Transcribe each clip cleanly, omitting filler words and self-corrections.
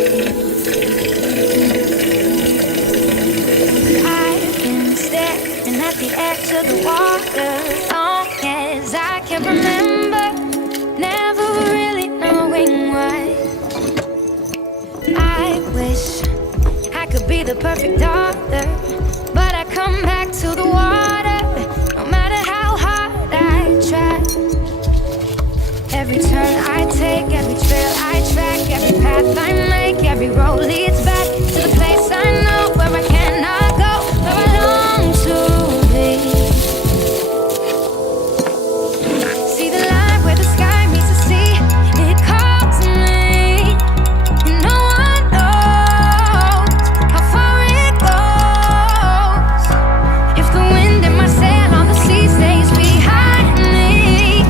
I've been staring at the edge of the water long as I can remember, never really knowing why. I wish I could be the perfect daughter, but I come back to the water no matter how hard I try. Every turn I take, every trail I track, every path I make, every road leads back to the place I know where I cannot go, where I long to be. See the line where the sky meets the sea, it calls me, and no one knows how far it goes. If the wind in my sail on the sea stays behind me,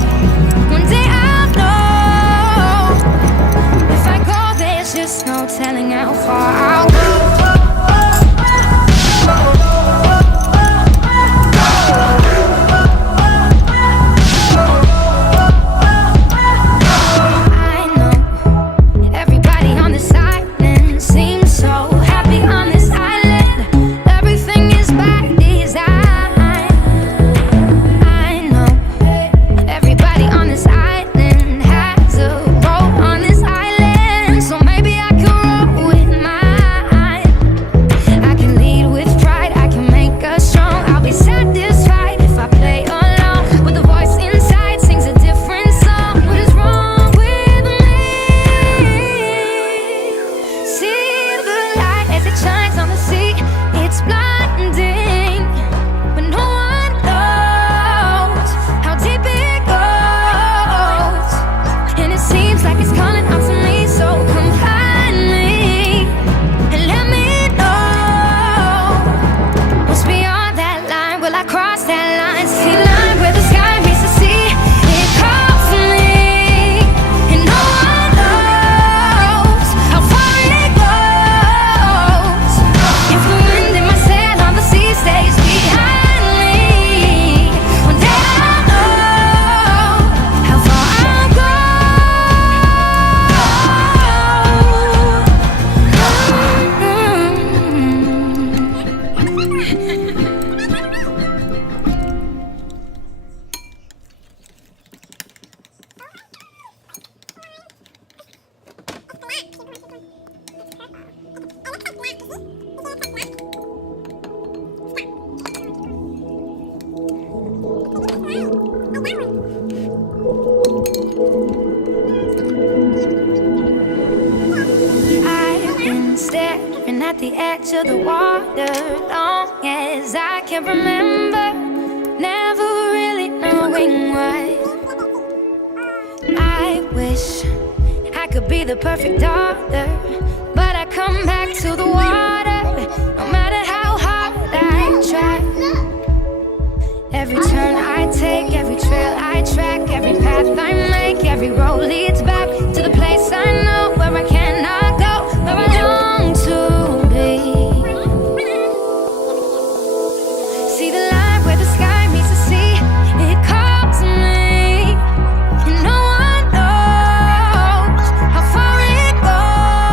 one day I'll know. If I go, there's just no telling how far I'll go. I know everybody on this island seems so happy on this island. Everything is by design. I know everybody on this island has a role on this island, so maybe I can roll with mine. I can lead with pride, I can make us strong. I'll be satisfied if I play along with the voice inside sings a different song. What is wrong with me? See the light as it shines on the sea. It's blinding, but no one knows how deep it goes. And it seems like it's calling out to me, so come find me and let me know what's beyond that line. Will I cross that line? See the line where the sky meets the sea. It calls me, and no one knows how far it goes. If the wind in my sail on the sea stays behind me, one day I'll know how far I'll go. I've been staring at the edge of the water long as I can remember, never really knowing why. I wish I could be the perfect daughter, but I come back to the water no matter how hard I try. Every turn I take, every trail I track, every path I make, every road leads back to the place I know where I cannot go, where I long to be. See the line where the sky meets the sea, it calls me, and no one knows how far it goes.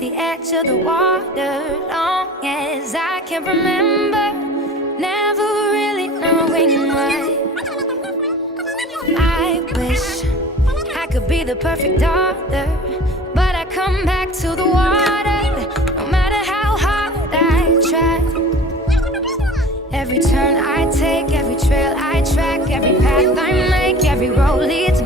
the edge of the water, long as I can remember, never really knowing why. I wish I could be the perfect daughter, but I come back to the water, no matter how hard I try. Every turn I take, every trail I track, every path I make, every road leads